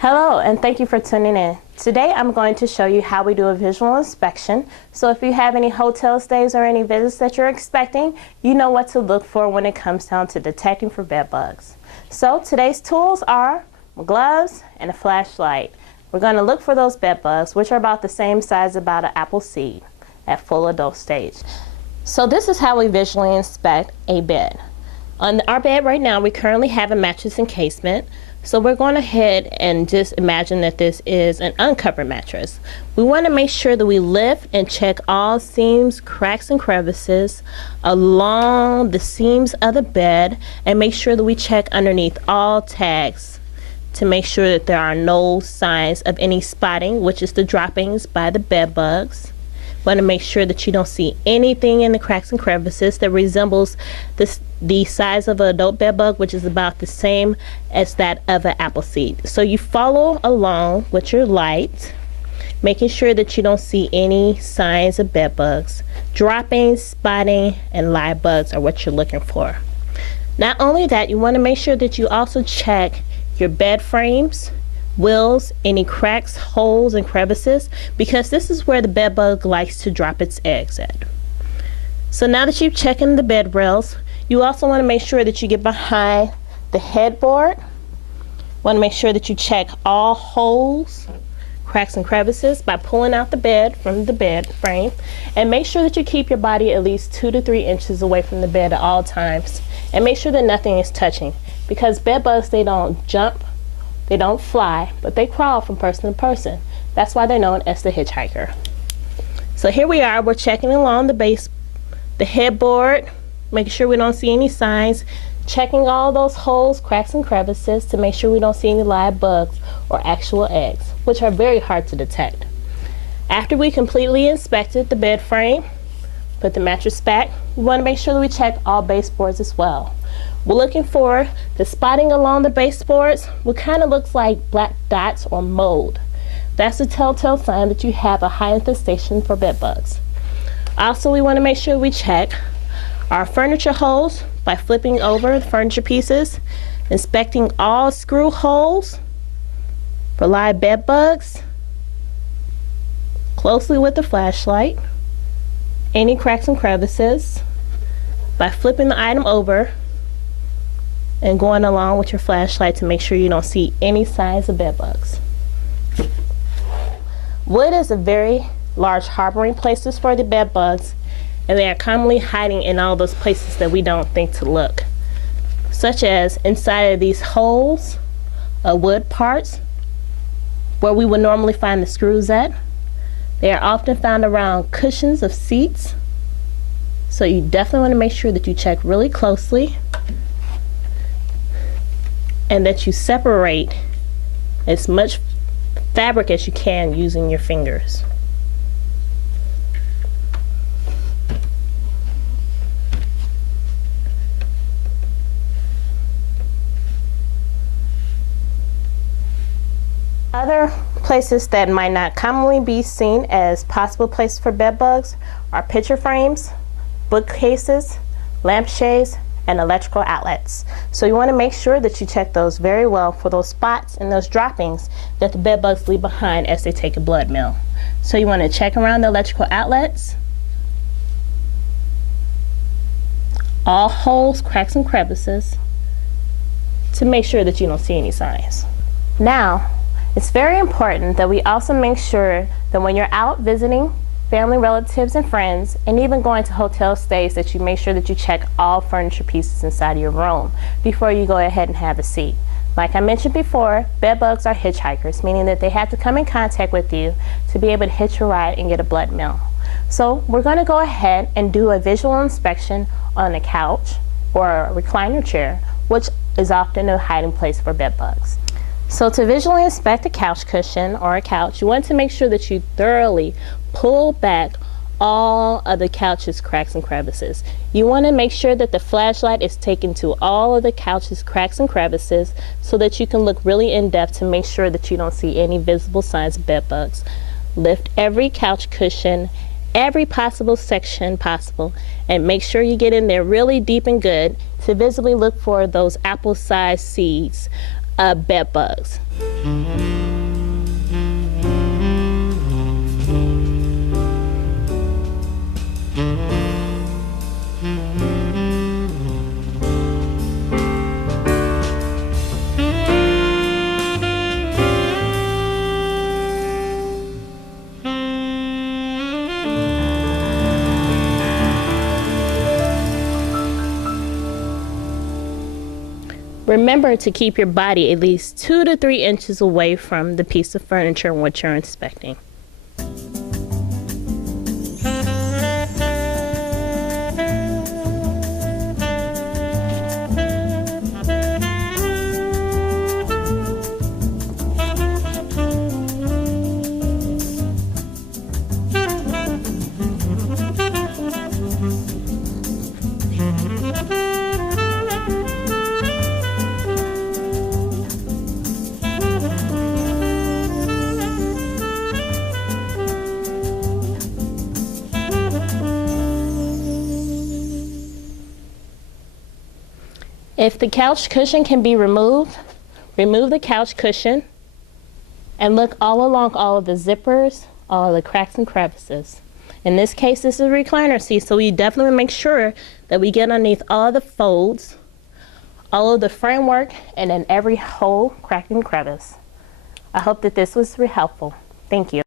Hello, and thank you for tuning in. Today I'm going to show you how we do a visual inspection. So if you have any hotel stays or any visits that you're expecting, you know what to look for when it comes down to detecting for bed bugs. So today's tools are gloves and a flashlight. We're going to look for those bed bugs, which are about the same size about an apple seed at full adult stage. So this is how we visually inspect a bed. On our bed right now, we currently have a mattress encasement. So we're going ahead and just imagine that this is an uncovered mattress. We want to make sure that we lift and check all seams, cracks, and crevices along the seams of the bed, and make sure that we check underneath all tags to make sure that there are no signs of any spotting, which is the droppings by the bed bugs. Want to make sure that you don't see anything in the cracks and crevices that resembles the size of an adult bed bug, which is about the same as that of an apple seed. So you follow along with your light, making sure that you don't see any signs of bed bugs. Droppings, spotting, and live bugs are what you're looking for. Not only that, you want to make sure that you also check your bed frames, wheels, any cracks, holes, and crevices, because this is where the bed bug likes to drop its eggs at. So now that you've checked in the bed rails, you also want to make sure that you get behind the headboard. Want to make sure that you check all holes, cracks, and crevices by pulling out the bed from the bed frame, and make sure that you keep your body at least 2 to 3 inches away from the bed at all times, and make sure that nothing is touching, because bed bugs, they don't jump, they don't fly, but they crawl from person to person. That's why they're known as the hitchhiker. So here we are, we're checking along the headboard, making sure we don't see any signs, checking all those holes, cracks, and crevices to make sure we don't see any live bugs or actual eggs, which are very hard to detect. After we completely inspected the bed frame, put the mattress back, we want to make sure that we check all baseboards as well. We're looking for the spotting along the baseboards, what kind of looks like black dots or mold. That's a telltale sign that you have a high infestation for bed bugs. Also, we want to make sure we check our furniture holes by flipping over the furniture pieces, inspecting all screw holes for live bed bugs closely with the flashlight, any cracks and crevices by flipping the item over and going along with your flashlight to make sure you don't see any signs of bed bugs. Wood is a very large harboring places for the bed bugs, and they are commonly hiding in all those places that we don't think to look, such as inside of these holes of wood parts where we would normally find the screws at. They are often found around cushions of seats, so you definitely want to make sure that you check really closely and that you separate as much fabric as you can using your fingers. Other places that might not commonly be seen as possible places for bed bugs are picture frames, bookcases, lampshades, and electrical outlets. So you want to make sure that you check those very well for those spots and those droppings that the bed bugs leave behind as they take a blood meal. So you want to check around the electrical outlets, all holes, cracks, and crevices to make sure that you don't see any signs. Now, it's very important that we also make sure that when you're out visiting family, relatives, and friends, and even going to hotel stays, that you make sure that you check all furniture pieces inside of your room before you go ahead and have a seat. Like I mentioned before, bed bugs are hitchhikers, meaning that they have to come in contact with you to be able to hitch a ride and get a blood meal. So we're going to go ahead and do a visual inspection on a couch or a recliner chair, which is often a hiding place for bed bugs. So to visually inspect a couch cushion or a couch, you want to make sure that you thoroughly pull back all of the couch's cracks and crevices. You want to make sure that the flashlight is taken to all of the couch's cracks and crevices so that you can look really in depth to make sure that you don't see any visible signs of bed bugs. Lift every couch cushion, every possible section possible, and make sure you get in there really deep and good to visibly look for those apple-sized seeds of bed bugs. Remember to keep your body at least 2 to 3 inches away from the piece of furniture in which you're inspecting. If the couch cushion can be removed, remove the couch cushion and look all along all of the zippers, all of the cracks and crevices. In this case, this is a recliner seat, so we definitely make sure that we get underneath all of the folds, all of the framework, and in every hole, crack, and crevice. I hope that this was helpful. Thank you.